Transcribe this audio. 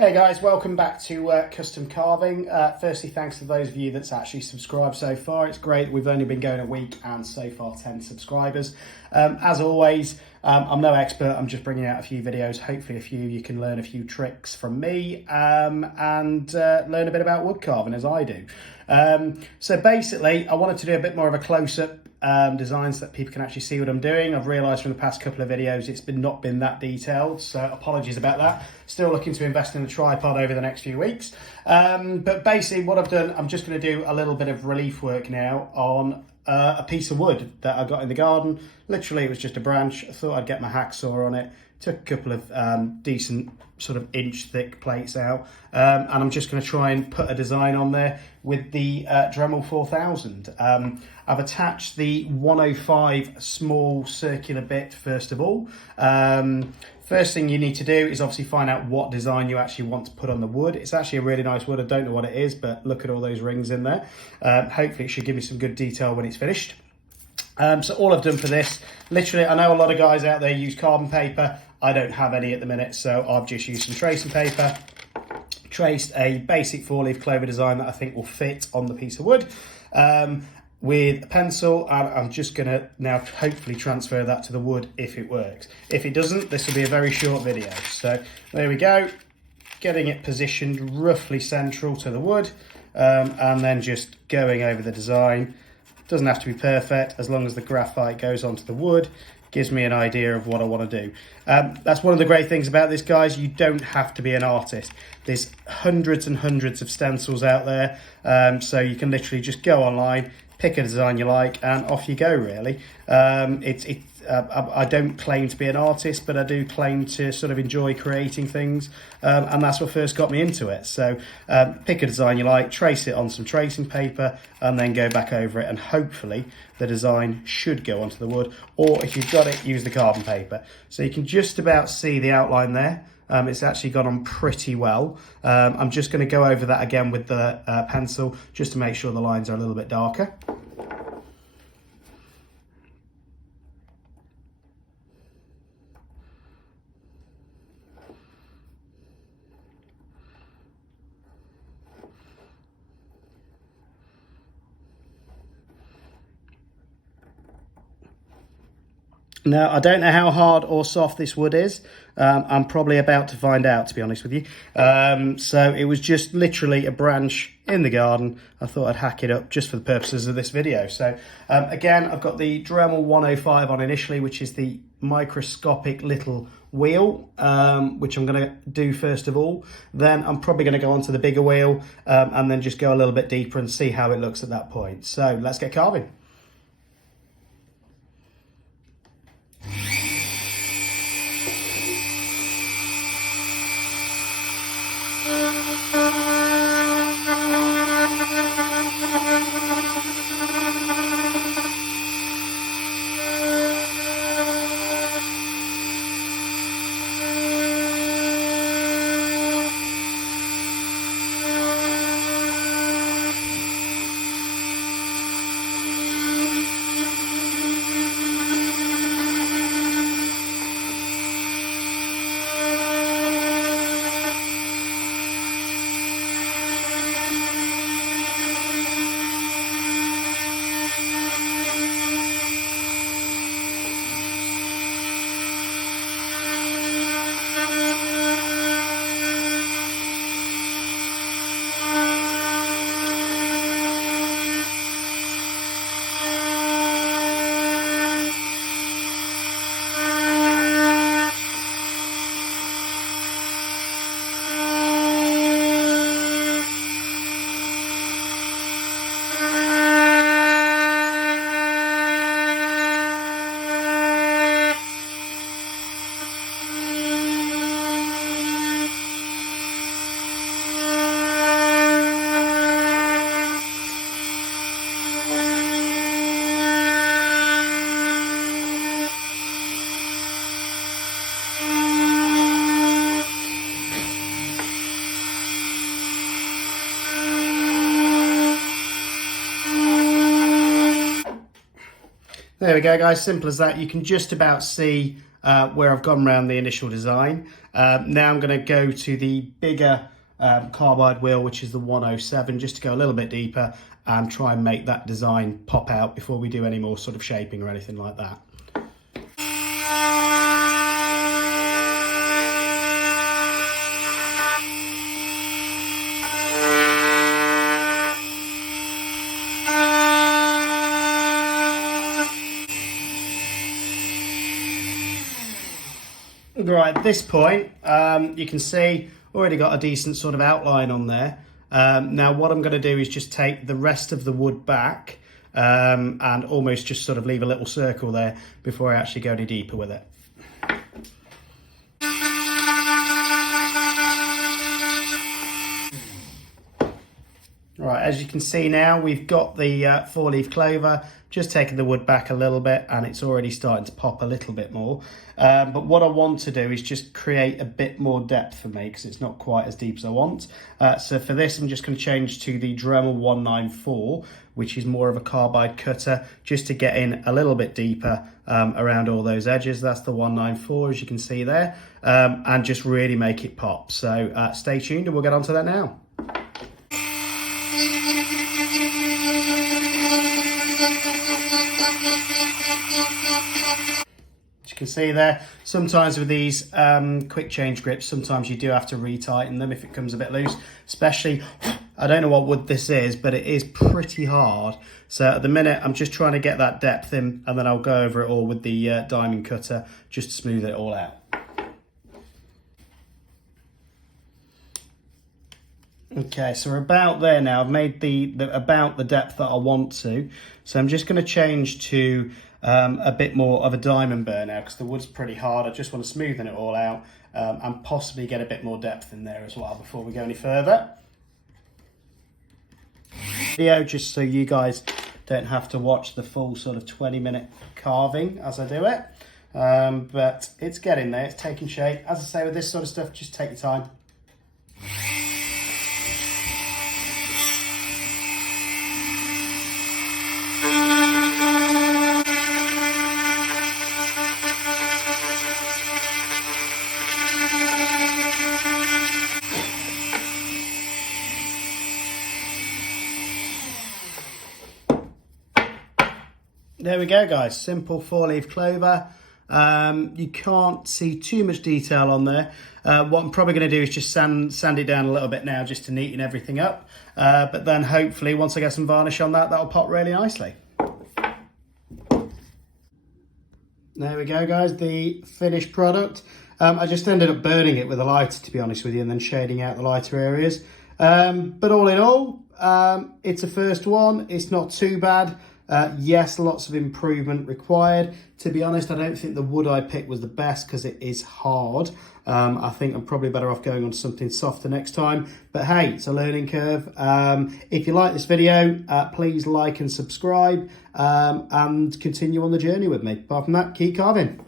Hey guys, welcome back to Custom Carving. Firstly, thanks to those of you that's actually subscribed so far. It's great. We've only been going a week and so far 10 subscribers. As always, I'm no expert. I'm just bringing out a few videos. Hopefully you can learn a few tricks from me and learn a bit about wood carving as I do. So basically, I wanted to do a bit more of a close-up design so that people can actually see what I'm doing. I've realised from the past couple of videos it's not been that detailed, so apologies about that. Still looking to invest in a tripod over the next few weeks. But basically what I've done, I'm just going to do a little bit of relief work now on a piece of wood that I got in the garden. Literally it was just a branch. I thought I'd get my hacksaw on it. Took a couple of decent sort of inch thick plates out, and I'm just going to try and put a design on there with the Dremel 4000. I've attached the 105 small circular bit first of all. First thing you need to do is obviously find out what design you actually want to put on the wood. It's actually a really nice wood. I don't know what it is, but look at all those rings in there. Hopefully it should give me some good detail when it's finished. So all I've done for this, literally, I know a lot of guys out there use carbon paper. I don't have any at the minute, so I've just used some tracing paper, traced a basic 4-leaf clover design that I think will fit on the piece of wood with a pencil, and I'm just going to now hopefully transfer that to the wood if it works. If it doesn't, this will be a very short video. So there we go, getting it positioned roughly central to the wood, and then just going over the design. Doesn't have to be perfect, as long as the graphite goes onto the wood. Gives me an idea of what I want to do. That's one of the great things about this, guys. You don't have to be an artist. There's hundreds and hundreds of stencils out there, so you can literally just go online, pick a design you like, and off you go, really. I don't claim to be an artist, but I do claim to sort of enjoy creating things, and that's what first got me into it. So pick a design you like, trace it on some tracing paper, and then go back over it, and hopefully the design should go onto the wood, or if you've got it, use the carbon paper. So you can just about see the outline there. It's actually gone on pretty well. I'm just going to go over that again with the pencil, just to make sure the lines are a little bit darker. Now, I don't know how hard or soft this wood is. I'm probably about to find out, to be honest with you. So it was just literally a branch in the garden. I thought I'd hack it up just for the purposes of this video. So again, I've got the Dremel 105 on initially, which is the microscopic little wheel, which I'm going to do first of all. Then I'm probably going to go on to the bigger wheel, and then just go a little bit deeper and see how it looks at that point. So let's get carving. There we go, guys, simple as that. You can just about see where I've gone around the initial design. Now I'm going to go to the bigger carbide wheel, which is the 107, just to go a little bit deeper and try and make that design pop out before we do any more sort of shaping or anything like that. Right, at this point, you can see already got a decent sort of outline on there. Now what I'm going to do is just take the rest of the wood back and almost just sort of leave a little circle there before I actually go any deeper with it. Right, as you can see now, we've got the 4-leaf clover, just taking the wood back a little bit, and it's already starting to pop a little bit more. But what I want to do is just create a bit more depth for me, because it's not quite as deep as I want. So for this, I'm just going to change to the Dremel 194, which is more of a carbide cutter, just to get in a little bit deeper around all those edges. That's the 194, as you can see there, and just really make it pop. So stay tuned, and we'll get on to that now. As you can see there, sometimes with these quick change grips, sometimes you do have to retighten them if it comes a bit loose, especially, I don't know what wood this is, but it is pretty hard. So at the minute, I'm just trying to get that depth in, and then I'll go over it all with the diamond cutter just to smooth it all out. Okay, so we're about there now. I've made about the depth that I want to. So I'm just going to change to a bit more of a diamond burr now, because the wood's pretty hard. I just want to smoothen it all out and possibly get a bit more depth in there as well before we go any further. Video, just so you guys don't have to watch the full sort of 20-minute carving as I do it. But it's getting there, it's taking shape. As I say, with this sort of stuff, just take your time. There we go, guys, simple 4-leaf clover. You can't see too much detail on there. What I'm probably going to do is just sand it down a little bit now, just to neaten everything up. But then hopefully once I get some varnish on that, that'll pop really nicely. There we go, guys, the finished product. I just ended up burning it with a lighter, to be honest with you, and then shading out the lighter areas. But all in all, it's a first one. It's not too bad. Yes, lots of improvement required. To be honest, I don't think the wood I picked was the best because it is hard. I think I'm probably better off going on something softer next time. But hey, it's a learning curve. If you like this video, please like and subscribe and continue on the journey with me. Apart from that, keep carving.